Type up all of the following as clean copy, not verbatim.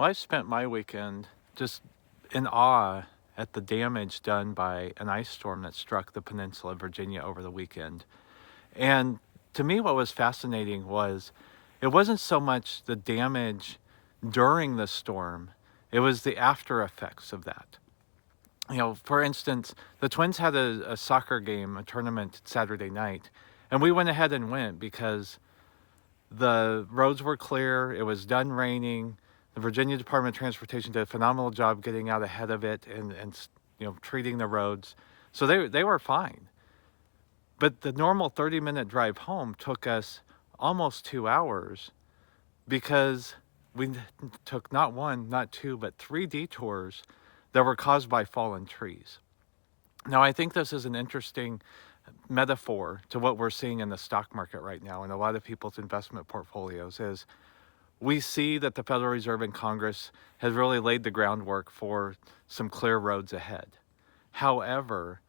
Well, I spent my weekend just in awe at the damage done by an ice storm that struck the peninsula of Virginia over the weekend. And to me, what was fascinating was it wasn't so much the damage during the storm, it was the after effects of that. For instance, the Twins had a soccer game, a tournament Saturday night, and we went ahead and went because the roads were clear. It was done raining. The Virginia Department of Transportation did a phenomenal job getting out ahead of it and treating the roads. So they were fine. But the normal 30-minute drive home took us almost 2 hours because we took not one, not two, but three detours that were caused by fallen trees. Now, I think this is an interesting metaphor to what we're seeing in the stock market right now and a lot of people's investment portfolios is we see that the Federal Reserve and Congress has really laid the groundwork for some clear roads ahead. However,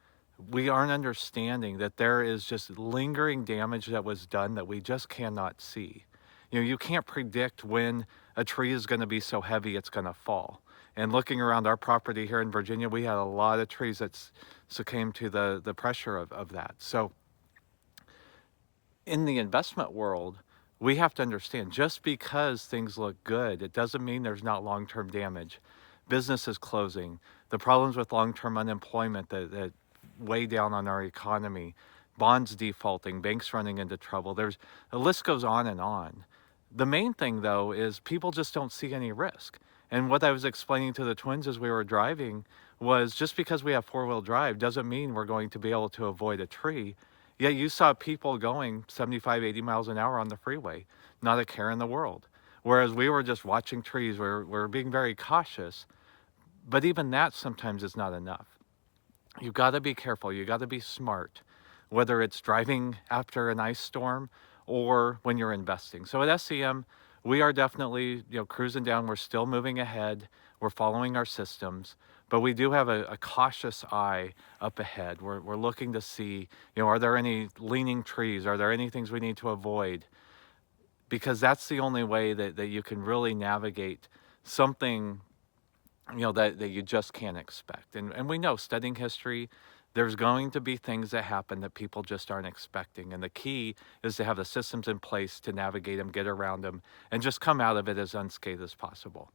we aren't understanding that there is just lingering damage that was done that we just cannot see. You can't predict when a tree is going to be so heavy it's going to fall. And looking around our property here in Virginia, we had a lot of trees that succumbed to the pressure of that. So in the investment world, we have to understand just because things look good, it doesn't mean there's not long-term damage. Businesses closing, the problems with long-term unemployment that weigh down on our economy, bonds defaulting, banks running into trouble. The list goes on and on. The main thing, though, is people just don't see any risk. And what I was explaining to the Twins as we were driving was just because we have four-wheel drive doesn't mean we're going to be able to avoid a tree. Yet you saw people going 75, 80 miles an hour on the freeway, not a care in the world. Whereas we were just watching trees, we're being very cautious. But even that sometimes is not enough. You've got to be careful. You got to be smart, whether it's driving after an ice storm or when you're investing. So at SEM, we are definitely cruising down. We're still moving ahead. We're following our systems, but we do have a cautious eye up ahead. We're looking to see, are there any leaning trees? Are there any things we need to avoid? Because that's the only way that you can really navigate something that you just can't expect. And we know, studying history, there's going to be things that happen that people just aren't expecting. And the key is to have the systems in place to navigate them, get around them, and just come out of it as unscathed as possible.